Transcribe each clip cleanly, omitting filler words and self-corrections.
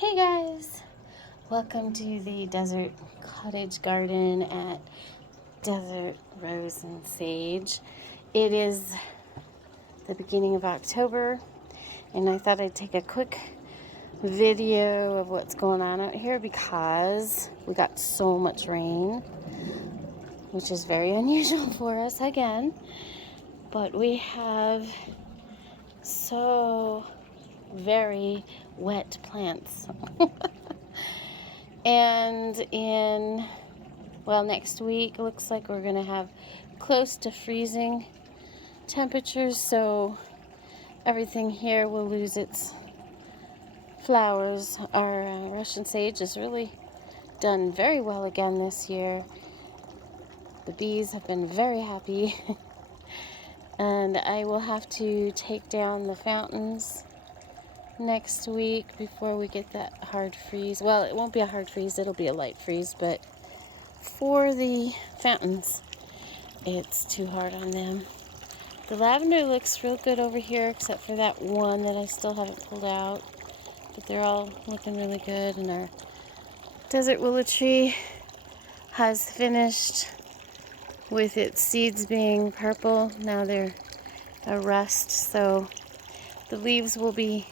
Hey guys, welcome to the desert cottage garden at Desert Rose and Sage. It is the beginning of October, and I thought I'd take a quick video of what's going on out here because we got so much rain, which is very unusual for us again. But we have so very wet plants. And next week looks like we're gonna have close to freezing temperatures, so everything here will lose its flowers. Our Russian sage has really done very well again this year. The bees have been very happy. And I will have to take down the fountains next week before we get that hard freeze. Well, it won't be a hard freeze, it'll be a light freeze, but for the fountains, it's too hard on them. The lavender looks real good over here, except for that one that I still haven't pulled out, but they're all looking really good. And our desert willow tree has finished with its seeds being purple. Now they're a rust, so the leaves will be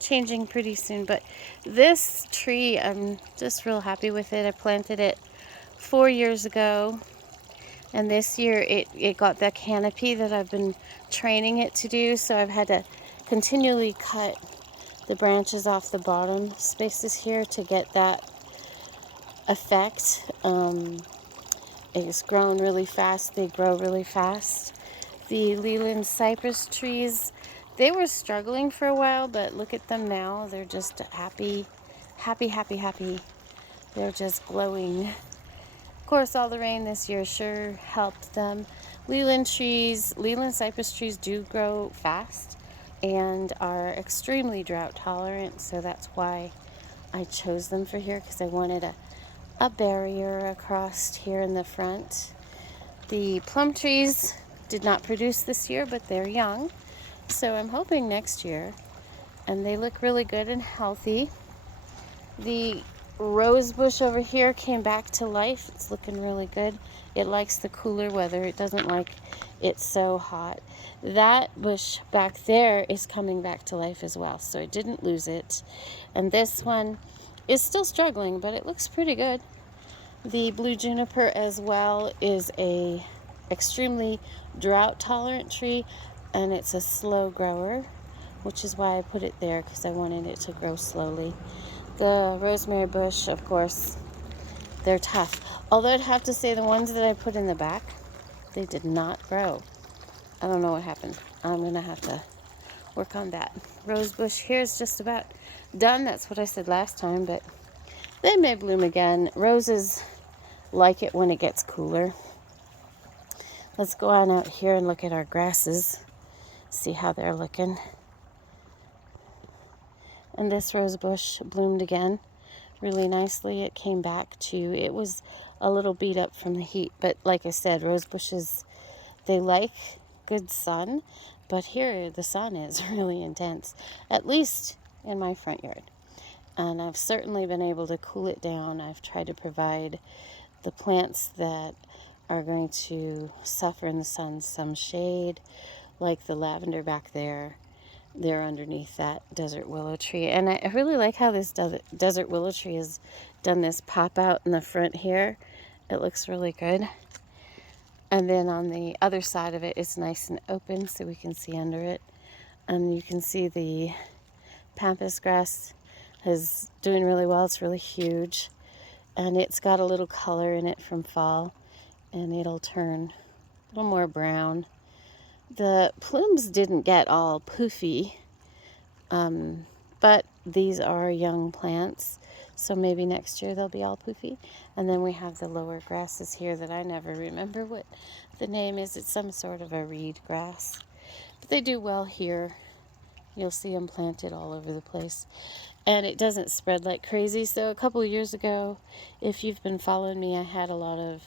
changing pretty soon. But this tree, I'm just real happy with it. I planted it 4 years ago, and this year it got that canopy that I've been training it to do, so I've had to continually cut the branches off the bottom spaces here to get that effect. It's grown really fast. They grow really fast. The Leland Cypress trees, they were struggling for a while, but look at them now. They're just happy, happy, happy, happy. They're just glowing. Of course, all the rain this year sure helped them. Leland Cypress trees do grow fast and are extremely drought tolerant, so that's why I chose them for here, because I wanted a barrier across here in the front. The plum trees did not produce this year, but they're young, so I'm hoping next year, and they look really good and healthy. The rose bush over here came back to life. It's looking really good. It likes the cooler weather. It doesn't like it so hot. That bush back there is coming back to life as well, so it didn't lose it. And this one is still struggling, but it looks pretty good. The blue juniper as well is a extremely drought tolerant tree, and it's a slow grower, which is why I put it there, because I wanted it to grow slowly. The rosemary bush, of course, they're tough. Although I'd have to say the ones that I put in the back, they did not grow. I don't know what happened. I'm going to have to work on that. Rose bush here is just about done. That's what I said last time, but they may bloom again. Roses like it when it gets cooler. Let's go on out here and look at our grasses, see how they're looking. And this rose bush bloomed again really nicely. It came back to, it was a little beat up from the heat, but like I said, rose bushes, they like good sun, but here the sun is really intense, at least in my front yard. And I've certainly been able to cool it down. I've tried to provide the plants that are going to suffer in the sun some shade, like the lavender back there. They're underneath that desert willow tree. And I really like how this desert willow tree has done this pop out in the front here. It looks really good. And then on the other side of it, it's nice and open so we can see under it. And you can see the pampas grass is doing really well. It's really huge. And it's got a little color in it from fall. And it'll turn a little more brown. The plumes didn't get all poofy, but these are young plants, so maybe next year they'll be all poofy. And then we have the lower grasses here that I never remember what the name is. It's some sort of a reed grass, but they do well here. You'll see them planted all over the place, and it doesn't spread like crazy. So a couple of years ago, if you've been following me, I had a lot of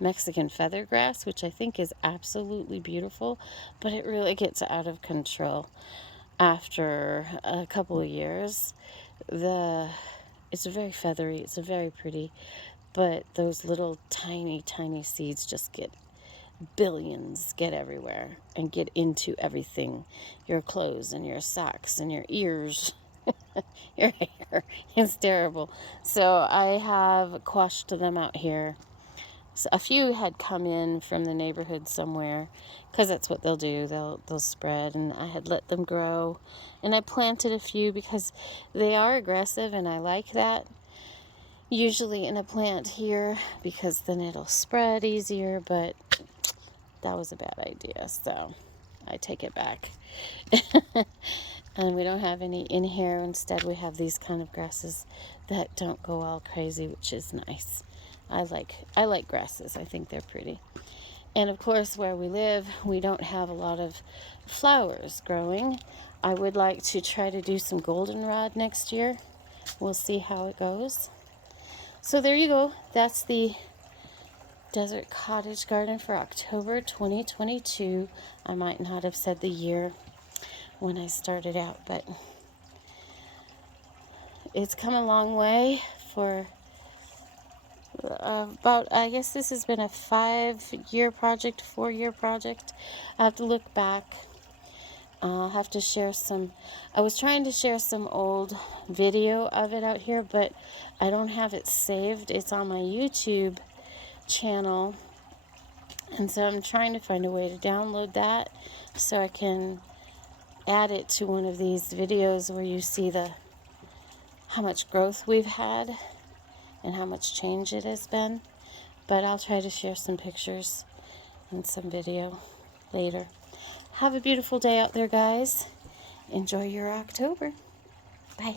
Mexican feathergrass, which I think is absolutely beautiful, but it really gets out of control. after a couple of years. It's very feathery, it's very pretty, but those little tiny, tiny seeds just get billions, get everywhere and get into everything, your clothes and your socks and your ears, your hair. It's terrible. So I have quashed them out here. So a few had come in from the neighborhood somewhere, because that's what they'll do. They'll spread, and I had let them grow, and I planted a few because they are aggressive, and I like that. Usually in a plant here, because then it'll spread easier, but that was a bad idea, so I take it back. And we don't have any in here. Instead, we have these kind of grasses that don't go all crazy, which is nice. I like grasses. I think they're pretty. And of course, where we live, we don't have a lot of flowers growing. I would like to try to do some goldenrod next year. We'll see how it goes. So there you go. That's the desert cottage garden for October 2022. I might not have said the year when I started out, but it's come a long way for about, I guess this has been a 5-year project, 4-year project. I have to look back. I'll have to share some. I was trying to share some old video of it out here, but I don't have it saved. It's on my YouTube channel, and so I'm trying to find a way to download that so I can add it to one of these videos where you see how much growth we've had and how much change it has been. But I'll try to share some pictures and some video later. Have a beautiful day out there, guys. Enjoy your October. Bye.